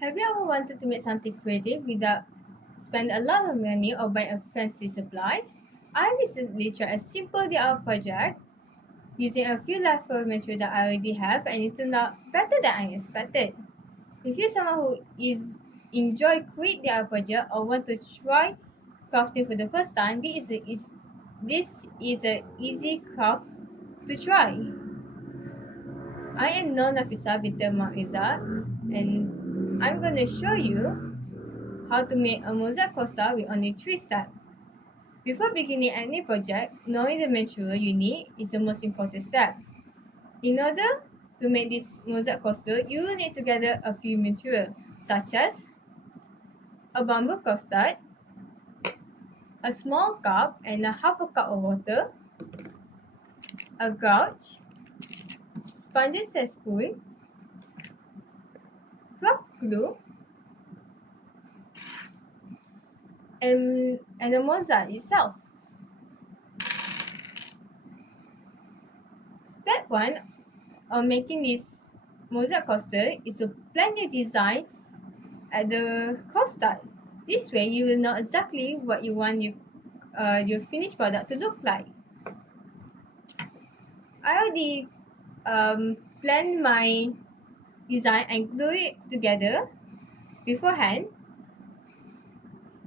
Have you ever wanted to make something creative without spend a lot of money or buy a fancy supply? I recently tried a simple DIY project using a few leftover material that I already have, and it turned out better than I expected. If you're someone who is enjoy create DIY project or want to try crafting for the first time, this is a easy craft to try. I am Nafisa Binti Mariza, and I'm going to show you how to make a mosaic coaster with only 3 steps. Before beginning any project, knowing the material you need is the most important step. In order to make this mosaic coaster, you will need to gather a few materials, such as a bamboo custard, a small cup and a half a cup of water, a gouge, sponges and spoon, craft glue, and the mosaic itself. Step 1 on making this mosaic coaster is to plan your design at the coaster. This way, you will know exactly what you want your finished product to look like. I already planned my design and glue it together beforehand.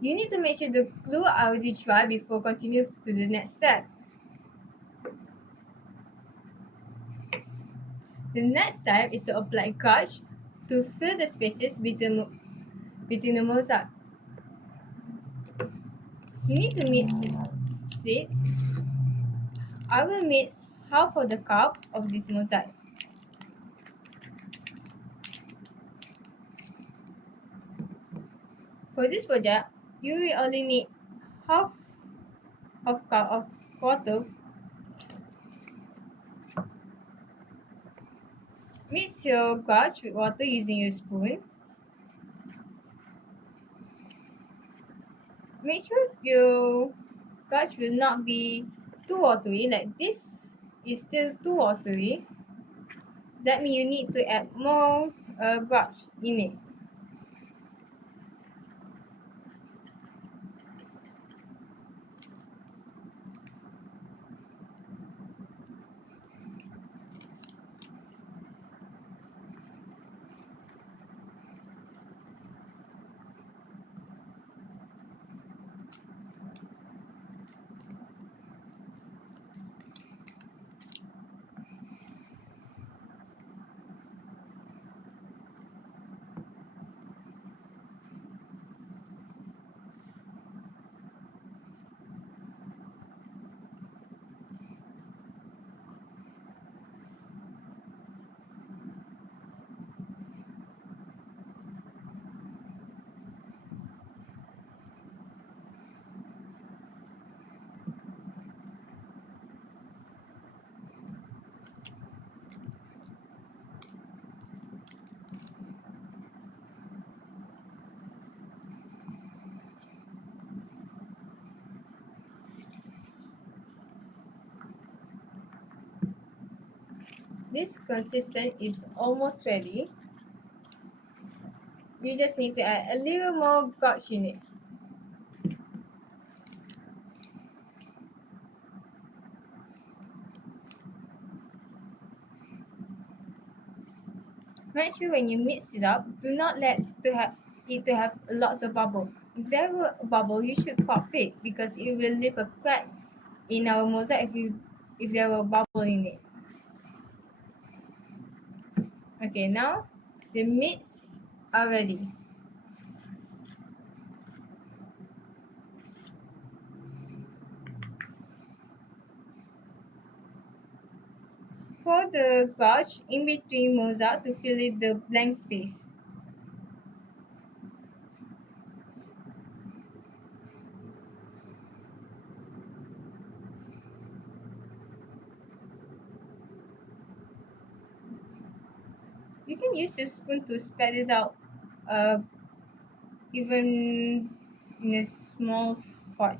You need to make sure the glue already dry before continue to the next step. The next step is to apply gouge to fill the spaces between the mosaic. You need to mix it. I will mix half of the cup of this mosaic. For this project, you will only need half of cup of water. Mix your gouge with water using your spoon. Make sure your gouge will not be too watery, like this is still too watery. That means you need to add more gouge in it. This consistent is almost ready. You just need to add a little more gouge in it. Make sure when you mix it up, do not let it to have lots of bubble. If there were a bubble, you should pop it because it will leave a crack in our mosaic if there were bubble in it. Okay, now the meats are ready. Pour the gouge in between mosaic to fill in the blank space. You can use your spoon to spread it out, uh, even in a small spot.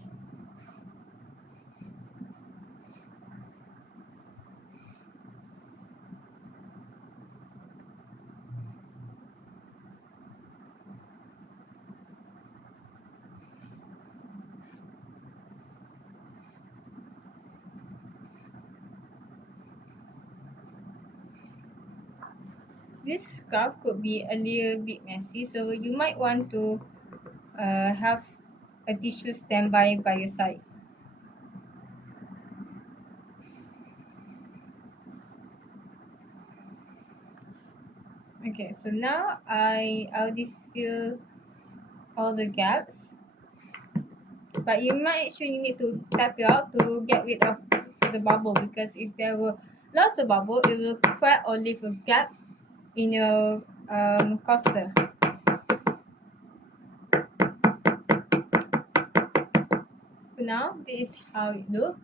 this scarf could be a little bit messy, so you might want to have a tissue standby by your side. Okay, so now I already fill all the gaps, but you might actually need to tap it out to get rid of the bubble, because if there were lots of bubble, it will crack or leave gaps in your coaster. For now, this is how it looks.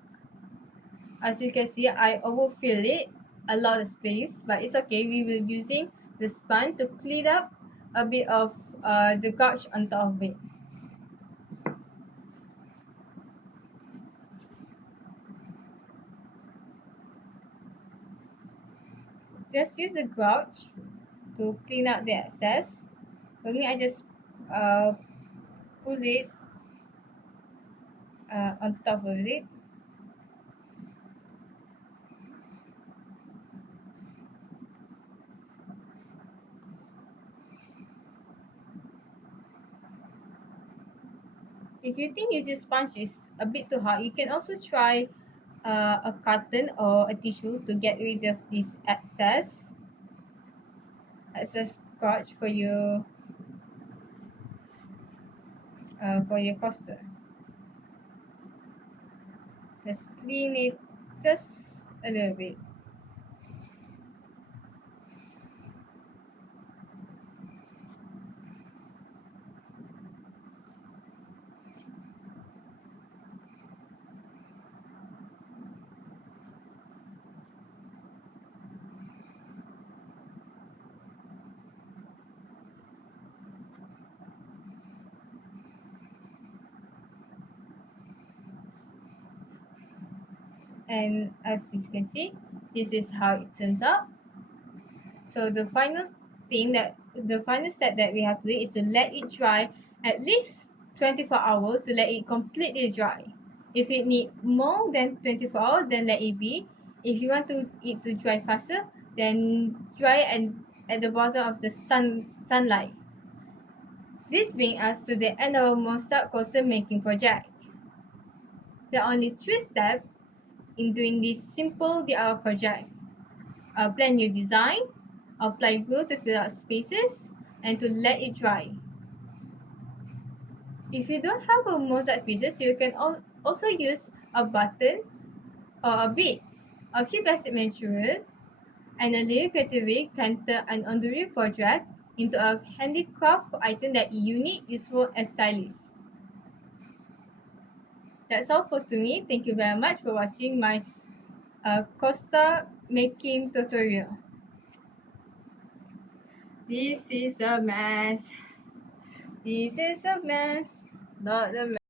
As you can see, I overfill it a lot of space, but it's okay. We will using the sponge to clean up a bit of the gouge on top of it. Just use the gouge to clean out the excess. For me, I just pull it on top of it. If you think using sponge is a bit too hard, you can also try a cotton or a tissue to get rid of this excess gouge for your coaster. Just clean it just a little bit. And as you can see, this is how it turns out. So the final step that we have to do is to let it dry at least 24 hours, to let it completely dry. If it need more than 24 hours, then let it be. If you want it to dry faster, then dry and at the bottom of the sunlight. This brings us to the end of our MOSAIC coaster making project. There are only 3 steps in doing this simple DIY project. Plan your design, apply glue to fill out spaces, and to let it dry. If you don't have a mosaic pieces, you can also use a button or a bead. A few basic material and a little creativity can turn an ordinary project into a handicraft item that is unique, useful, and stylish. That's all for me. Thank you very much for watching my coaster making tutorial. This is a mess. This is a mess. Not a mess.